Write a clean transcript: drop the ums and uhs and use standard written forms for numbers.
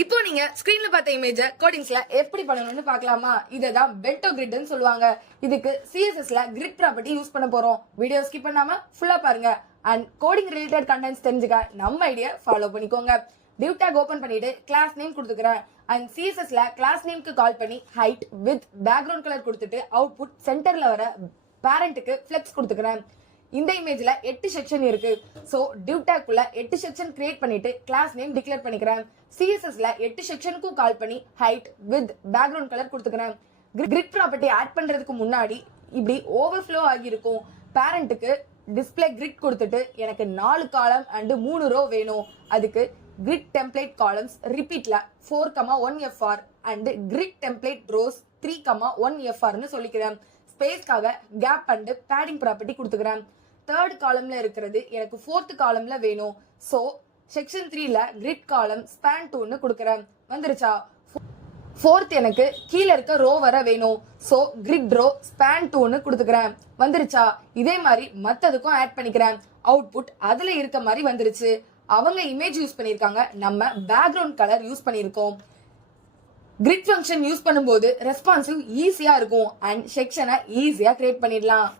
இப்போ நீங்க ஸ்கிரீன்ல பார்த்த இமேஜ கோடிங்ஸ்ல எப்படி பண்ணணும்னு பார்க்கலாமா? இததான் பென்டோ கிரிட்னு சொல்லுவாங்க. இதுக்கு சிஎஸ்எஸ்ல கிரிட் ப்ராப்பர்ட்டி யூஸ் பண்ண போறோம். வீடியோ ஸ்கிப் பண்ணாம ஃபுல்லா பாருங்க. அண்ட் கோடிங் ரிலேட்டட் கண்டென்ட்ஸ் தெரிஞ்சுக்க நம்ம ஐடியா ஃபாலோ பண்ணிக்கோங்க. டிவ் டேக் ஓபன் பண்ணிட்டு கிளாஸ் நேம் கொடுத்துக்கிறேன். அண்ட் சிஎஸ்எஸ்ல கிளாஸ் நேம்க்கு கால் பண்ணி ஹைட் வித் பேக்ரவுண்ட் கலர் கொடுத்துட்டு அவுட்புட் சென்டர்ல வர பேரண்ட்டுக்கு ஃபிளெக்ஸ் கொடுத்துக்கிறேன். இந்த இமேஜ்ல 8 செக்ஷன் இருக்கு. சோ டிவ் டேக் குள்ள 8 செக்ஷன் கிரியேட் பண்ணிட்டு கிளாஸ் நேம் டிக்ளேர் பண்ணிக்கிறேன். சிஎஸ்எஸ்ல 8 செக்ஷனுக்கு கால் பண்ணி ஹைட் வித் பேக்ரவுண்ட் கலர் கொடுத்துக்கிறேன். கிரிட் ப்ராப்பர்ட்டி ஆட் பண்றதுக்கு முன்னாடி இப்படி ஓவர்ஃப்ளோ ஆகி இருக்கும். பேரண்ட்டுக்கு டிஸ்பிளே கிரிட் கொடுத்துட்டு எனக்கு 4 காலம் அண்ட் 3 ரோ வேணும். அதுக்கு கிரிட் டெம்ப்ளேட் காலம்ஸ் ரிப்பீட்ல 4,1 FR and grid template rows 3,1 FR சொல்லிக்கிறேன். ஸ்பேஸ்க்காக கேப் அண்ட் பேடிங் ப்ராப்பர்ட்டி கொடுத்துக்கிறேன். தேர்ட் காலம்ல இருக்கிறது எனக்கு ஃபோர்த் காலம்ல வேணும். சோ செக்ஷன் 3ல கிரிட் காலம் ஸ்பேன் 2ன்னு கொடுக்குறேன். வந்துருச்சா? ஃபோர்த் எனக்கு கீழே இருக்க ரோ வர வேணும். சோ கிரிட் ரோ ஸ்பேன் 2ன்னு கொடுத்துக்கிறேன். வந்துருச்சா? இதே மாதிரி மத்ததுக்கும் ஆட் பண்ணிக்கிறேன். அவுட்புட் அதுல இருக்க மாதிரி வந்துருச்சு. அவங்க இமேஜ் யூஸ் பண்ணிருக்காங்க, நம்ம பேக்ரவுண்ட் கலர் யூஸ் பண்ணிருக்கோம். கிரிட் ஃபங்க்ஷன் யூஸ் பண்ணும்போது ரெஸ்பான்சிவ் ஈஸியா இருக்கும் அண்ட் செக்ஷனை ஈஸியா கிரியேட் பண்ணிடலாம்.